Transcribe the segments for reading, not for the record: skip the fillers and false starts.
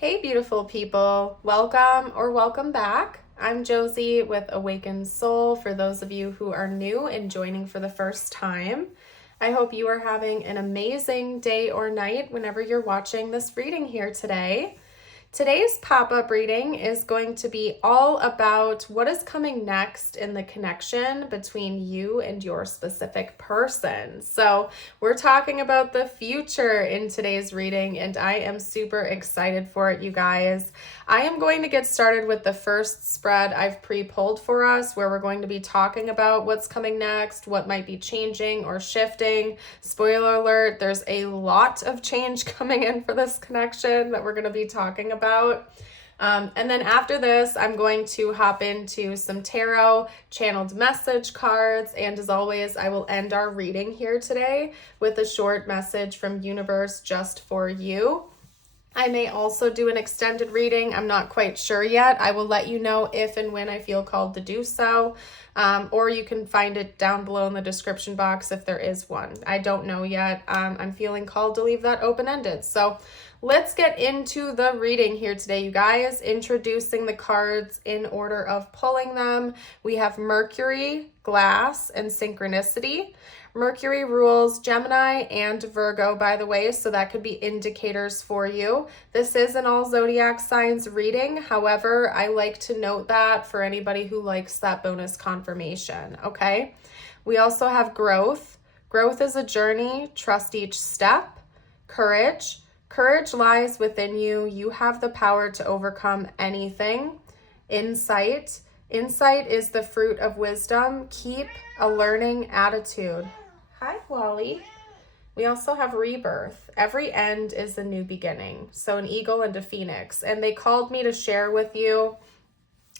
Hey, beautiful people. Welcome or welcome back. I'm Josie with Awakened Soul for those of you who are new and joining for the first time. I hope you are having an amazing day or night whenever you're watching this reading here today. Today's pop-up reading is going to be all about what is coming next in the connection between you and your specific person. So we're talking about the future in today's reading, and I am super excited for it, you guys. I am going to get started with the first spread I've pre-pulled for us, where we're going to be talking about what's coming next, what might be changing or shifting. Spoiler alert, there's a lot of change coming in for this connection that we're going to be talking about. And then after this, I'm going to hop into some tarot, channeled message cards, and as always, I will end our reading here today with a short message from Universe just for you. I may also do an extended reading. I'm not quite sure yet. I will let you know if and when I feel called to do so. Or you can find it down below in the description box if there is one. I don't know yet. I'm feeling called to leave that open-ended. So let's get into the reading here today, you guys. Introducing the cards in order of pulling them. We have Mercury, Glass, and Synchronicity. Mercury rules Gemini and Virgo, by the way, so that could be indicators for you. This is an all zodiac signs reading. However, I like to note that for anybody who likes that bonus confirmation, okay? We also have growth. Growth is a journey. Trust each step. Courage. Courage lies within you. You have the power to overcome anything. Insight. Insight is the fruit of wisdom. Keep a learning attitude. Hi, Wally. We also have rebirth. Every end is a new beginning. So an eagle and a phoenix. And they called me to share with you,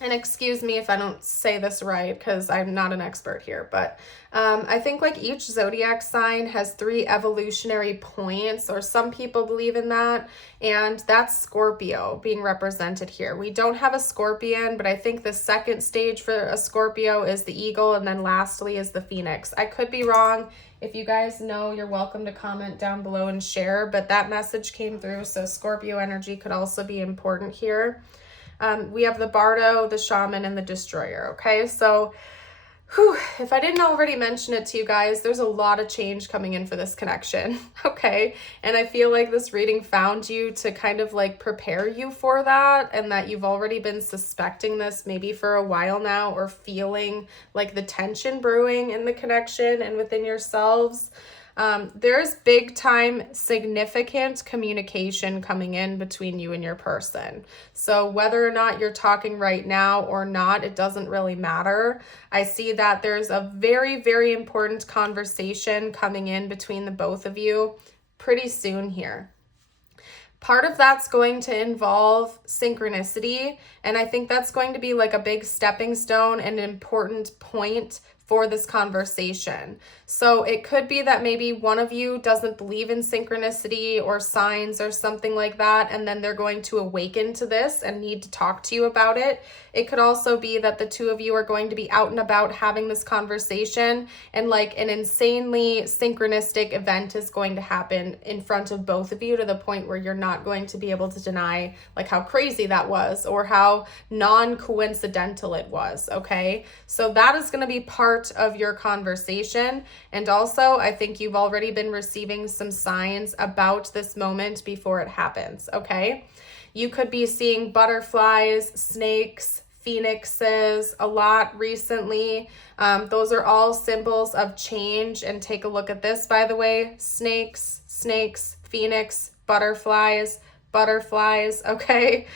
and excuse me if I don't say this right because I'm not an expert here, but I think like each zodiac sign has 3 evolutionary points, or some people believe in that, and that's Scorpio being represented here. We don't have a Scorpion, but I think the second stage for a Scorpio is the eagle, and then lastly is the phoenix. I could be wrong. If you guys know, you're welcome to comment down below and share, but that message came through, so Scorpio energy could also be important here. We have the Bardo, the Shaman, and the Destroyer, okay? So, if I didn't already mention it to you guys, there's a lot of change coming in for this connection, okay? And I feel like this reading found you to kind of like prepare you for that, and that you've already been suspecting this maybe for a while now, or feeling like the tension brewing in the connection and within yourselves. There's big time significant communication coming in between you and your person. So whether or not you're talking right now or not, it doesn't really matter. I see that there's a very, very important conversation coming in between the both of you pretty soon here. Part of that's going to involve synchronicity, and I think that's going to be like a big stepping stone and an important point for this conversation. So it could be that maybe one of you doesn't believe in synchronicity or signs or something like that, and then they're going to awaken to this and need to talk to you about it. It could also be that the two of you are going to be out and about having this conversation, and like an insanely synchronistic event is going to happen in front of both of you, to the point where you're not going to be able to deny like how crazy that was or how non-coincidental it was, okay? So that is going to be part of your conversation. And also, I think you've already been receiving some signs about this moment before it happens, okay? You could be seeing butterflies, snakes, phoenixes a lot recently. Those are all symbols of change. And take a look at this, by the way. Snakes, phoenix, butterflies, okay?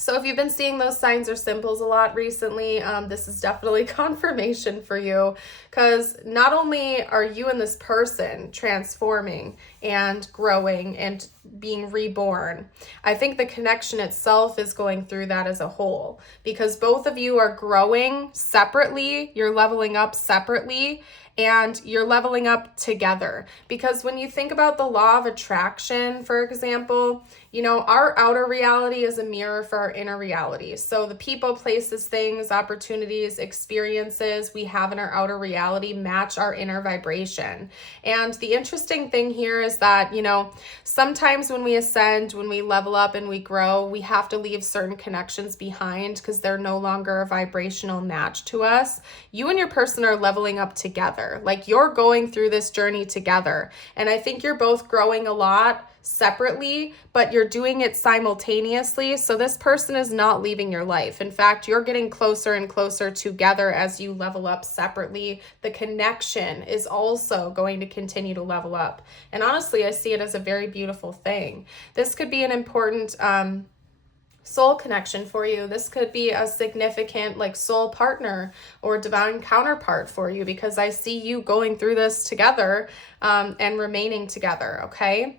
So if you've been seeing those signs or symbols a lot recently, this is definitely confirmation for you, because not only are you and this person transforming and growing and being reborn, I think the connection itself is going through that as a whole, because both of you are growing separately, you're leveling up separately, and you're leveling up together. Because when you think about the law of attraction, for example, you know, our outer reality is a mirror for our inner reality. So the people, places, things, opportunities, experiences we have in our outer reality match our inner vibration. And the interesting thing here is that, you know, sometimes when we ascend, when we level up and we grow, we have to leave certain connections behind because they're no longer a vibrational match to us. You and your person are leveling up together. Like, you're going through this journey together. And I think you're both growing a lot separately, but you're doing it simultaneously. So this person is not leaving your life. In fact, you're getting closer and closer together as you level up separately. The connection is also going to continue to level up. And honestly, I see it as a very beautiful thing. This could be an important soul connection for you. This could be a significant like soul partner or divine counterpart for you, because I see you going through this together and remaining together, okay?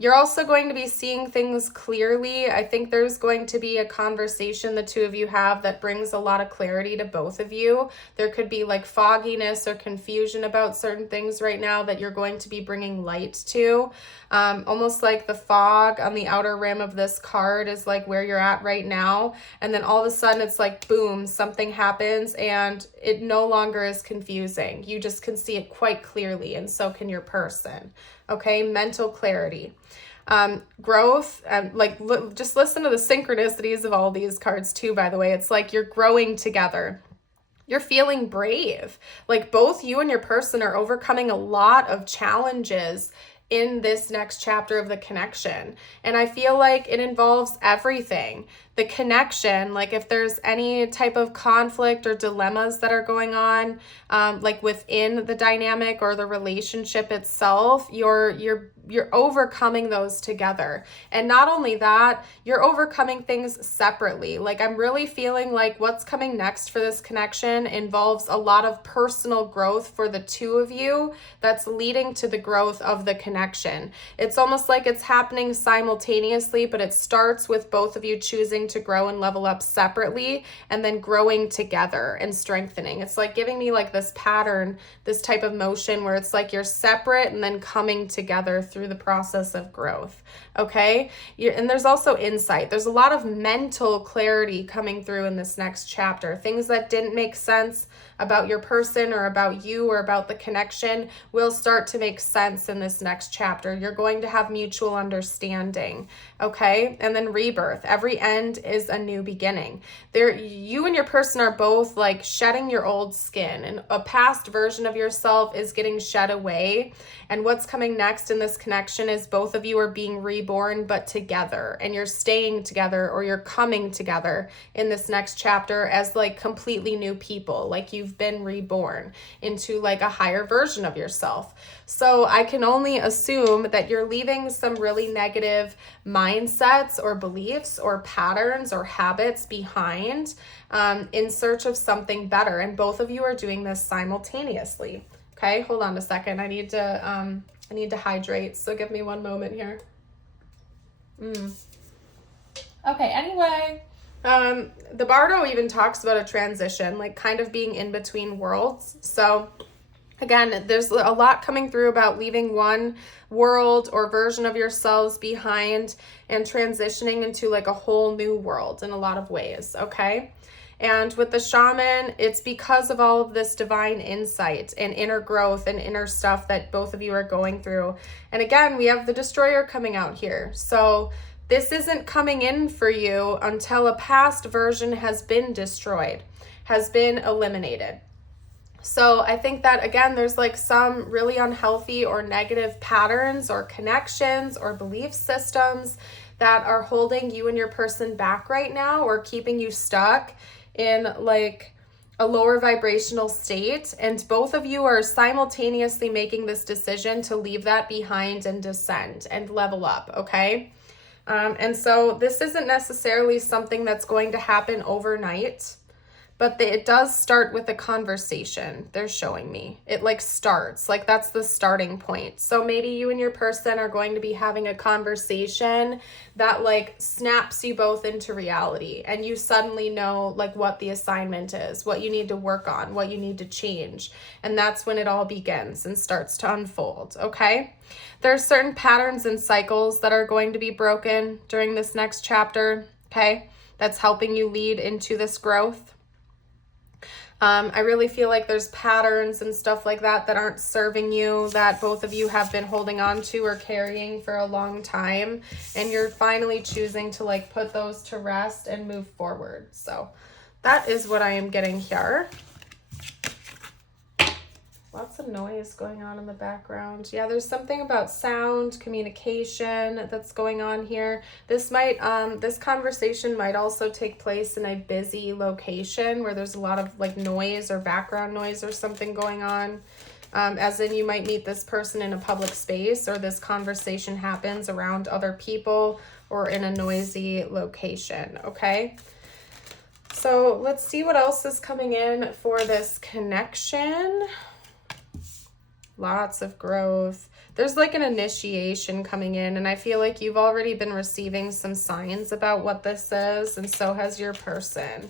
You're also going to be seeing things clearly. I think there's going to be a conversation the two of you have that brings a lot of clarity to both of you. There could be like fogginess or confusion about certain things right now that you're going to be bringing light to. Almost like the fog on the outer rim of this card is like where you're at right now. And then all of a sudden it's like, boom, something happens and it no longer is confusing. You just can see it quite clearly, and so can your person. Okay, mental clarity, growth, just listen to the synchronicities of all these cards too, by the way. It's like you're growing together. You're feeling brave. Like, both you and your person are overcoming a lot of challenges in this next chapter of the connection. And I feel like it involves everything. The connection, like if there's any type of conflict or dilemmas that are going on, like within the dynamic or the relationship itself, you're overcoming those together. And not only that, you're overcoming things separately. Like, I'm really feeling like what's coming next for this connection involves a lot of personal growth for the two of you that's leading to the growth of the connection. It's almost like it's happening simultaneously, but it starts with both of you choosing to grow and level up separately and then growing together and strengthening. It's like giving me like this pattern, this type of motion where it's like you're separate and then coming together through the process of growth. Okay. And there's also insight. There's a lot of mental clarity coming through in this next chapter. Things that didn't make sense about your person or about you or about the connection will start to make sense in this next chapter. You're going to have mutual understanding. Okay. And then rebirth. Every end is a new beginning. You and your person are both like shedding your old skin, and a past version of yourself is getting shed away. And what's coming next in this connection is both of you are being reborn, but together, and you're staying together, or you're coming together in this next chapter as like completely new people, like you've been reborn into like a higher version of yourself. So I can only assume that you're leaving some really negative mindsets or beliefs or patterns or habits behind in search of something better. And both of you are doing this simultaneously. Okay, hold on a second. I need to hydrate. So give me one moment here. Okay, anyway, the Bardo even talks about a transition, like kind of being in between worlds. So again, there's a lot coming through about leaving one world or version of yourselves behind and transitioning into like a whole new world in a lot of ways, okay? And with the shaman, it's because of all of this divine insight and inner growth and inner stuff that both of you are going through. And again, we have the destroyer coming out here. So this isn't coming in for you until a past version has been destroyed, has been eliminated. So I think that, again, there's like some really unhealthy or negative patterns or connections or belief systems that are holding you and your person back right now, or keeping you stuck in like a lower vibrational state. And both of you are simultaneously making this decision to leave that behind and descend and level up, okay? And so this isn't necessarily something that's going to happen overnight, but it does start with a conversation. They're showing me. It like starts, like that's the starting point. So maybe you and your person are going to be having a conversation that like snaps you both into reality, and you suddenly know like what the assignment is, what you need to work on, what you need to change. And that's when it all begins and starts to unfold, okay? There are certain patterns and cycles that are going to be broken during this next chapter, okay? That's helping you lead into this growth. I really feel like there's patterns and stuff like that that aren't serving you, that both of you have been holding on to or carrying for a long time, and you're finally choosing to like put those to rest and move forward. So that is what I am getting here. Lots of noise going on in the background. Yeah, there's something about sound, communication that's going on here. This conversation might also take place in a busy location where there's a lot of like noise or background noise or something going on. As in you might meet this person in a public space, or this conversation happens around other people or in a noisy location, okay? So let's see what else is coming in for this connection. Lots of growth. There's like an initiation coming in, and I feel like you've already been receiving some signs about what this is, and so has your person.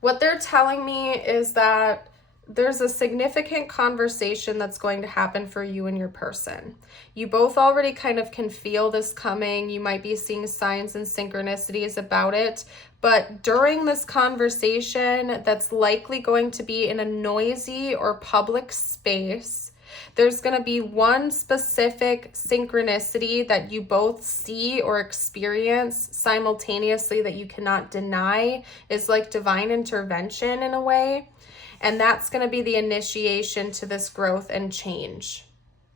What they're telling me is that there's a significant conversation that's going to happen for you and your person. You both already kind of can feel this coming. You might be seeing signs and synchronicities about it. But during this conversation that's likely going to be in a noisy or public space, there's going to be one specific synchronicity that you both see or experience simultaneously that you cannot deny is like divine intervention in a way. And that's going to be the initiation to this growth and change.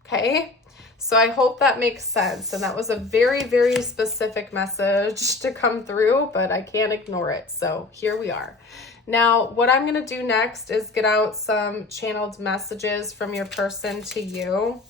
Okay? So I hope that makes sense. And that was a very, very specific message to come through, but I can't ignore it. So here we are. Now, what I'm going to do next is get out some channeled messages from your person to you.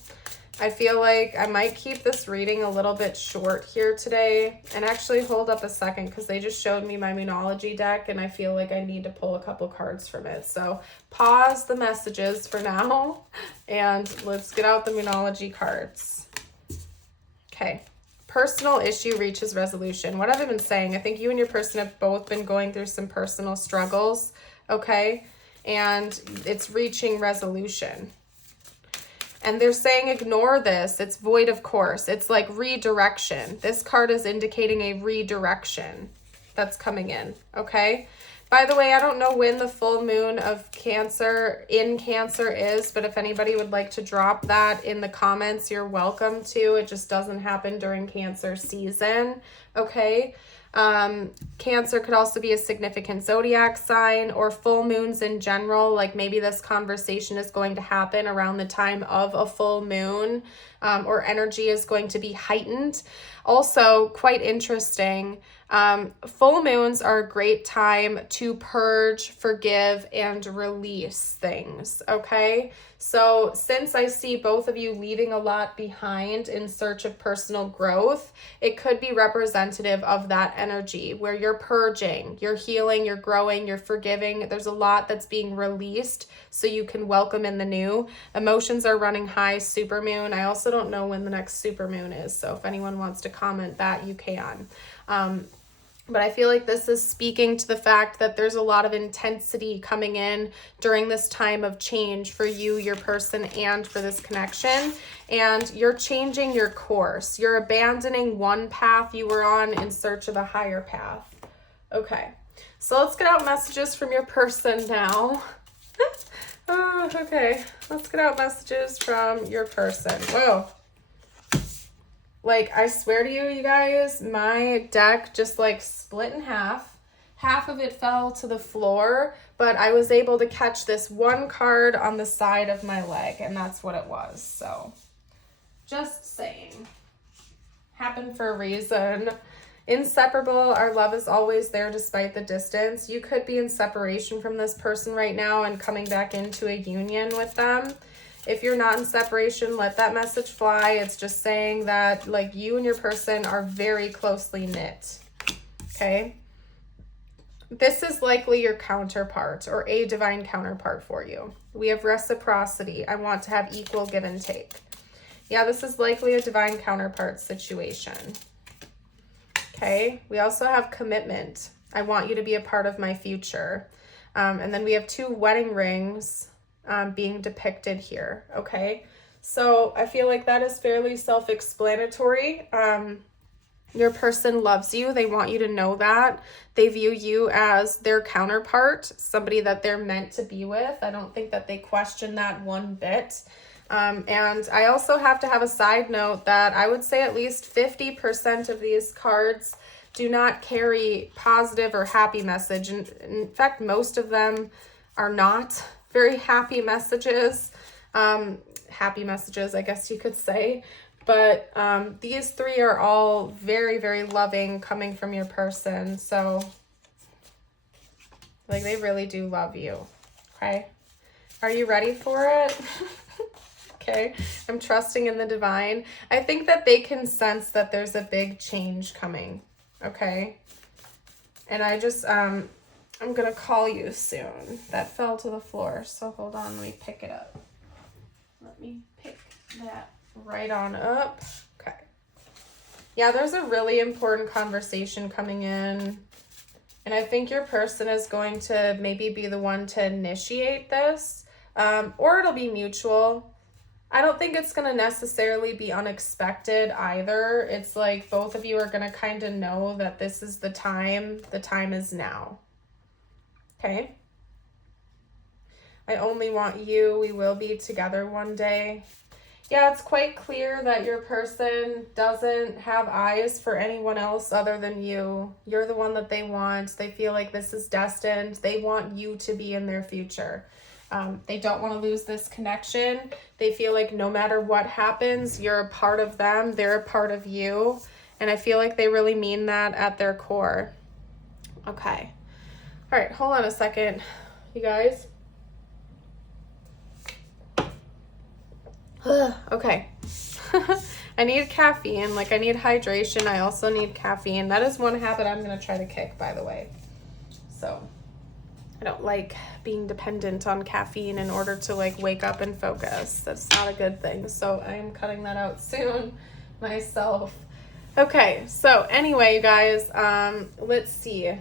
I feel like I might keep this reading a little bit short here today. And actually hold up a second, because they just showed me my Moonology deck and I feel like I need to pull a couple cards from it. So pause the messages for now and let's get out the Moonology cards. Okay. Personal issue reaches resolution. What have I been saying? I think you and your person have both been going through some personal struggles, okay? And it's reaching resolution. And they're saying ignore this. It's void of course. It's like redirection. This card is indicating a redirection that's coming in, okay? By the way, I don't know when the full moon of Cancer is, but if anybody would like to drop that in the comments, you're welcome to. It just doesn't happen during Cancer season, okay? Cancer could also be a significant zodiac sign, or full moons in general. Like maybe this conversation is going to happen around the time of a full moon, or energy is going to be heightened. Also, quite interesting, full moons are a great time to purge, forgive, and release things, okay? So since I see both of you leaving a lot behind in search of personal growth, it could be representative of that energy where you're purging, you're healing, you're growing, you're forgiving. There's a lot that's being released so you can welcome in the new. Emotions are running high, supermoon. I also don't know when the next supermoon is, so if anyone wants to comment that, you can. But I feel like this is speaking to the fact that there's a lot of intensity coming in during this time of change for you, your person, and for this connection. And you're changing your course. You're abandoning one path you were on in search of a higher path. Okay, so let's get out messages from your person now. Oh, okay, let's get out messages from your person. Whoa. Like, I swear to you, you guys, my deck just like split in half. Half of it fell to the floor, but I was able to catch this one card on the side of my leg, and that's what it was. So, just saying. Happened for a reason. Inseparable, our love is always there despite the distance. You could be in separation from this person right now and coming back into a union with them. If you're not in separation, let that message fly. It's just saying that like you and your person are very closely knit. Okay. this is likely your counterpart or a divine counterpart for you. We have reciprocity. I want to have equal give and take. Yeah, this is likely a divine counterpart situation. Okay, we also have commitment. I want you to be a part of my future. And then we have 2 wedding rings being depicted here. Okay, so I feel like that is fairly self-explanatory. Your person loves you. They want you to know that. They view you as their counterpart, somebody that they're meant to be with. I don't think that they question that one bit. And I also have to have a side note that I would say at least 50% of these cards do not carry positive or happy message. And in fact, most of them are not very happy messages. Happy messages, I guess you could say. But these 3 are all very, very loving coming from your person. So, like, they really do love you. Okay? Are you ready for it? Okay. I'm trusting in the divine. I think that they can sense that there's a big change coming. Okay? And I just, I'm going to call you soon. That fell to the floor. So hold on. Let me pick it up. Let me pick that right on up. Okay. Yeah, there's a really important conversation coming in. And I think your person is going to maybe be the one to initiate this. Or it'll be mutual. I don't think it's going to necessarily be unexpected either. It's like both of you are going to kind of know that this is the time. The time is now. Okay? I only want you. We will be together one day. Yeah, it's quite clear that your person doesn't have eyes for anyone else other than you. You're the one that they want. They feel like this is destined. They want you to be in their future. They don't want to lose this connection. They feel like no matter what happens, you're a part of them. They're a part of you. And I feel like they really mean that at their core. Okay. All right, hold on a second, you guys. Okay. I need caffeine. Like, I need hydration. I also need caffeine. That is one habit I'm going to try to kick, by the way. So, I don't like being dependent on caffeine in order to, like, wake up and focus. That's not a good thing. So, I am cutting that out soon myself. Okay. So, anyway, you guys, let's see.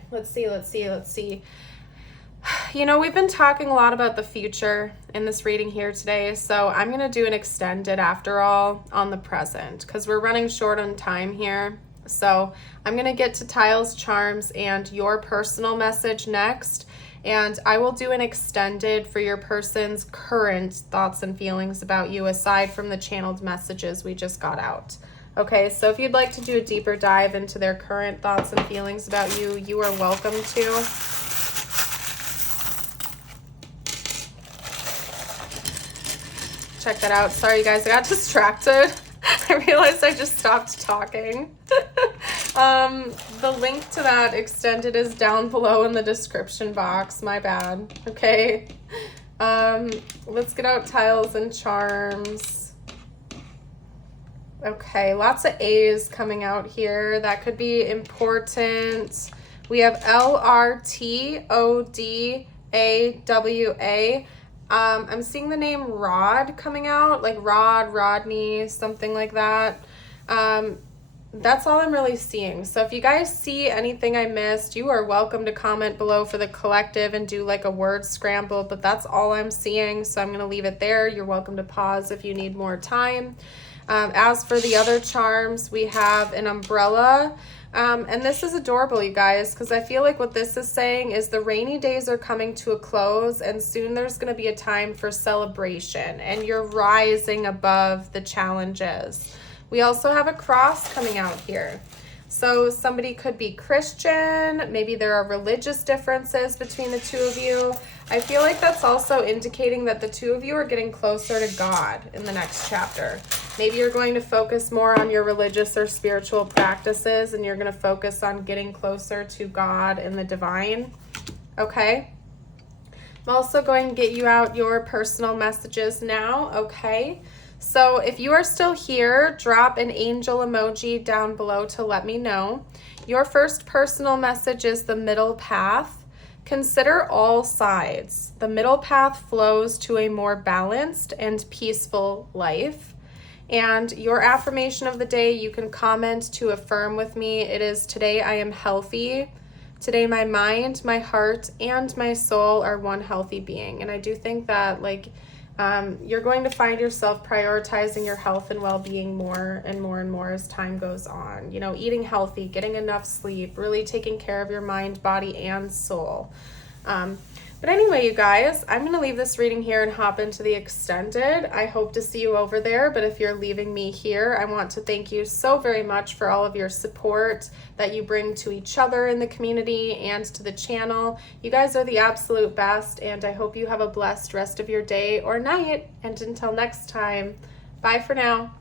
You know, we've been talking a lot about the future in this reading here today, so I'm going to do an extended after all on the present because we're running short on time here. So I'm going to get to Tiles, Charms, and your personal message next, and I will do an extended for your person's current thoughts and feelings about you aside from the channeled messages we just got out. Okay, so if you'd like to do a deeper dive into their current thoughts and feelings about you, you are welcome to. Check that out. Sorry, you guys, I got distracted. I realized I just stopped talking. The link to that extended is down below in the description box. My bad. Okay. Let's get out Tiles and Charms. Okay, lots of A's coming out here. That could be important. We have LRTODAWA. I'm seeing the name Rod coming out, like Rod, Rodney, something like that. That's all I'm really seeing. So if you guys see anything I missed, you are welcome to comment below for the collective and do like a word scramble, but that's all I'm seeing. So I'm going to leave it there. You're welcome to pause if you need more time. As for the other charms, we have an umbrella. And this is adorable, you guys, because I feel like what this is saying is the rainy days are coming to a close and soon there's going to be a time for celebration and you're rising above the challenges. We also have a cross coming out here. So somebody could be Christian. Maybe there are religious differences between the two of you. I feel like that's also indicating that the two of you are getting closer to God in the next chapter. Maybe you're going to focus more on your religious or spiritual practices and you're going to focus on getting closer to God and the divine. Okay. I'm also going to get you out your personal messages now. Okay. So if you are still here, drop an angel emoji down below to let me know. Your first personal message is the middle path. Consider all sides. The middle path flows to a more balanced and peaceful life. And your affirmation of the day, you can comment to affirm with me. It is, today I am healthy. Today my mind, my heart, and my soul are one healthy being. And I do think that you're going to find yourself prioritizing your health and well-being more and more and more as time goes on. Eating healthy, getting enough sleep, really taking care of your mind, body, and soul. But anyway, you guys, I'm going to leave this reading here and hop into the extended. I hope to see you over there, but if you're leaving me here, I want to thank you so very much for all of your support that you bring to each other in the community and to the channel. You guys are the absolute best, and I hope you have a blessed rest of your day or night. And until next time, bye for now.